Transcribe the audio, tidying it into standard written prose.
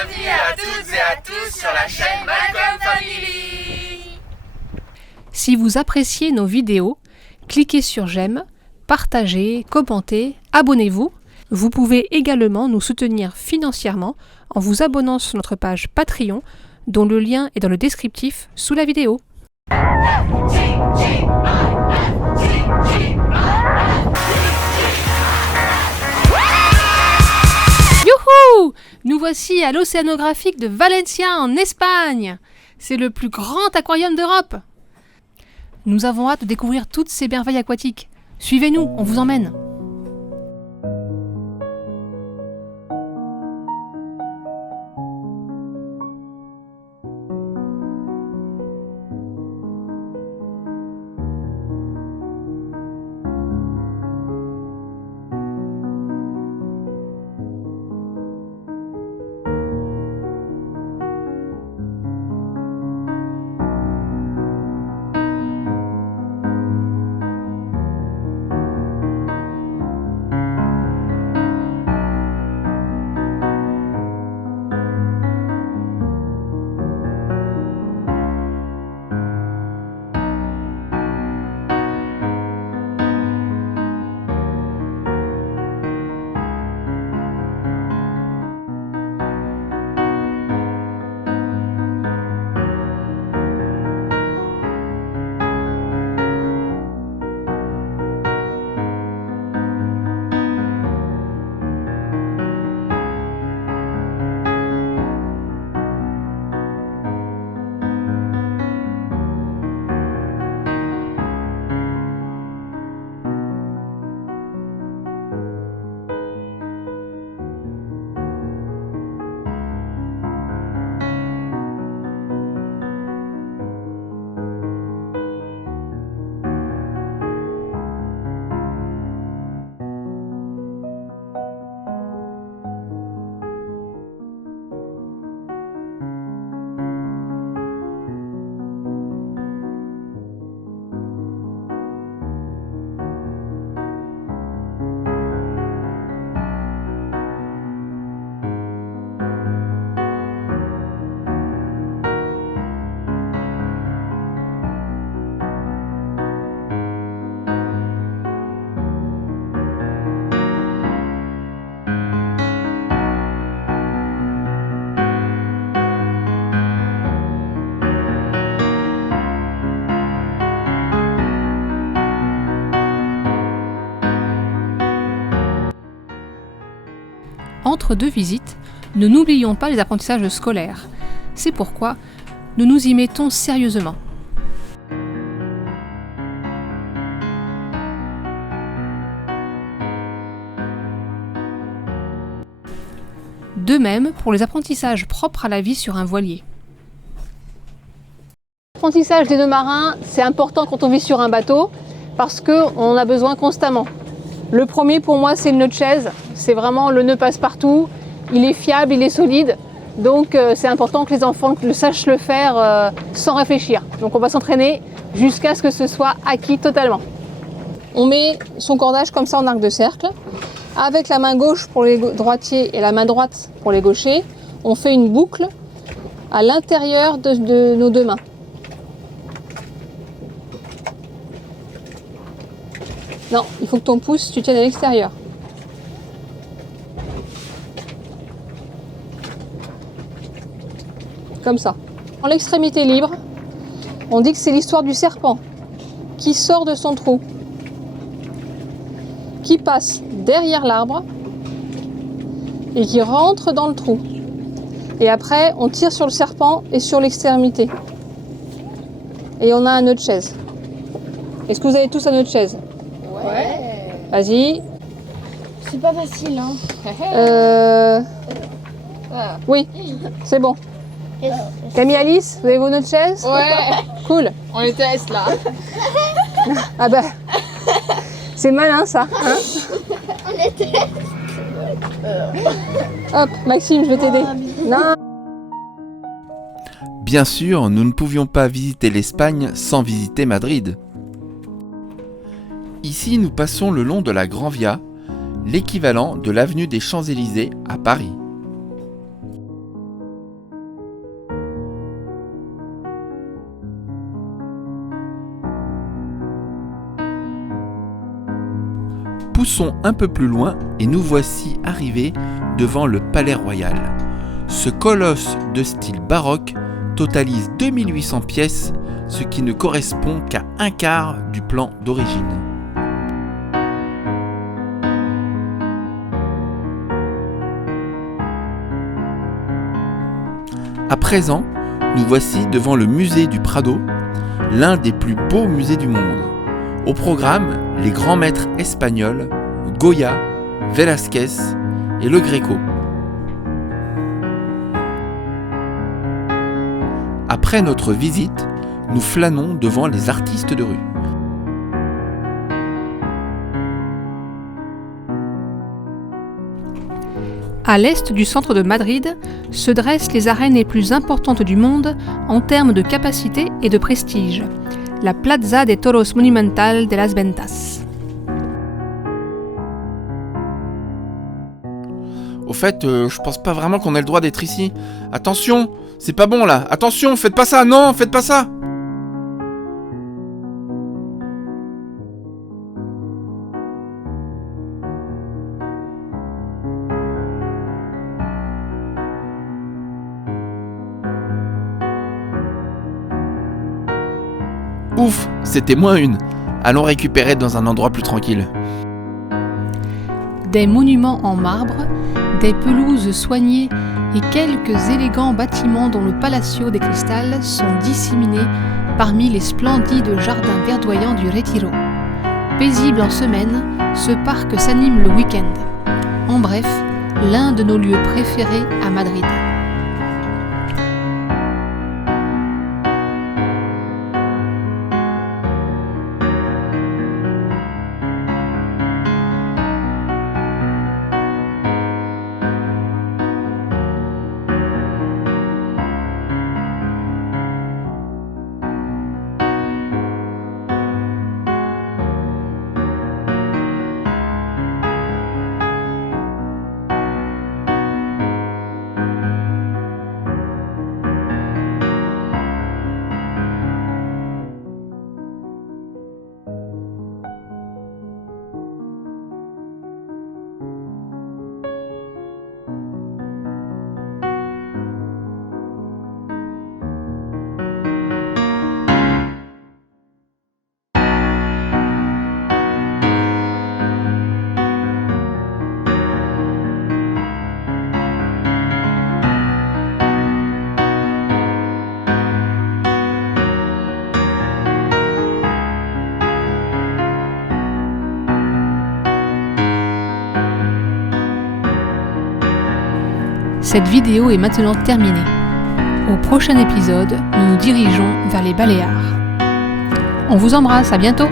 Bienvenue à toutes et à tous sur la chaîne Malcolm Family. Si vous appréciez nos vidéos, cliquez sur j'aime, partagez, commentez, abonnez-vous. Vous pouvez également nous soutenir financièrement en vous abonnant sur notre page Patreon, dont le lien est dans le descriptif sous la vidéo. Youhou! Nous voici à l'Océanographique de Valencia en Espagne. C'est le plus grand aquarium d'Europe. Nous avons hâte de découvrir toutes ces merveilles aquatiques. Suivez-nous, on vous emmène. Entre deux visites, ne n'oublions pas les apprentissages scolaires. C'est pourquoi nous nous y mettons sérieusement. De même pour les apprentissages propres à la vie sur un voilier. L'apprentissage des nœuds marins, c'est important quand on vit sur un bateau parce qu'on en a besoin constamment. Le premier pour moi c'est le nœud de chaise, c'est vraiment le nœud passe-partout, il est fiable, il est solide, donc c'est important que les enfants sachent le faire sans réfléchir. Donc on va s'entraîner jusqu'à ce que ce soit acquis totalement. On met son cordage comme ça en arc de cercle, avec la main gauche pour les droitiers et la main droite pour les gauchers, on fait une boucle à l'intérieur de nos deux mains. Non, il faut que ton pouce, tu tiennes à l'extérieur. Comme ça. En l'extrémité libre, on dit que c'est l'histoire du serpent qui sort de son trou, qui passe derrière l'arbre et qui rentre dans le trou. Et après, on tire sur le serpent et sur l'extrémité. Et on a un nœud de chaise. Est-ce que vous avez tous un nœud de chaise ? Ouais. Vas-y. C'est pas facile, hein. Oui, c'est bon. Camille, Alice, vous avez vos nœuds de chaise ? Ouais. Cool. On les teste là. Ah bah, c'est malin ça. Hein, On les teste. hop, Maxime, je vais t'aider. Non. Bien sûr, nous ne pouvions pas visiter l'Espagne sans visiter Madrid. Ici, nous passons le long de la Gran Via, l'équivalent de l'avenue des Champs-Élysées à Paris. poussons un peu plus loin et nous voici arrivés devant le Palais Royal. Ce colosse de style baroque totalise 2800 pièces, ce qui ne correspond qu'à un quart du plan d'origine. À présent, nous voici devant le musée du Prado, l'un des plus beaux musées du monde. Au programme, les grands maîtres espagnols, Goya, Velázquez et Le Greco. Après notre visite, nous flânons devant les artistes de rue. À l'est du centre de Madrid se dressent les arènes les plus importantes du monde en termes de capacité et de prestige, la Plaza de Toros Monumental de las Ventas. Au fait, je pense pas vraiment qu'on ait le droit d'être ici. Attention, c'est pas bon là. Attention, faites pas ça, non, faites pas ça. Ouf, c'était moins une. Allons récupérer dans un endroit plus tranquille. Des monuments en marbre, des pelouses soignées et quelques élégants bâtiments dont le Palacio de Cristal sont disséminés parmi les splendides jardins verdoyants du Retiro. Paisible en semaine, ce parc s'anime le week-end. En bref, l'un de nos lieux préférés à Madrid. Cette vidéo est maintenant terminée. Au prochain épisode, nous nous dirigeons vers les Baléares. On vous embrasse, à bientôt!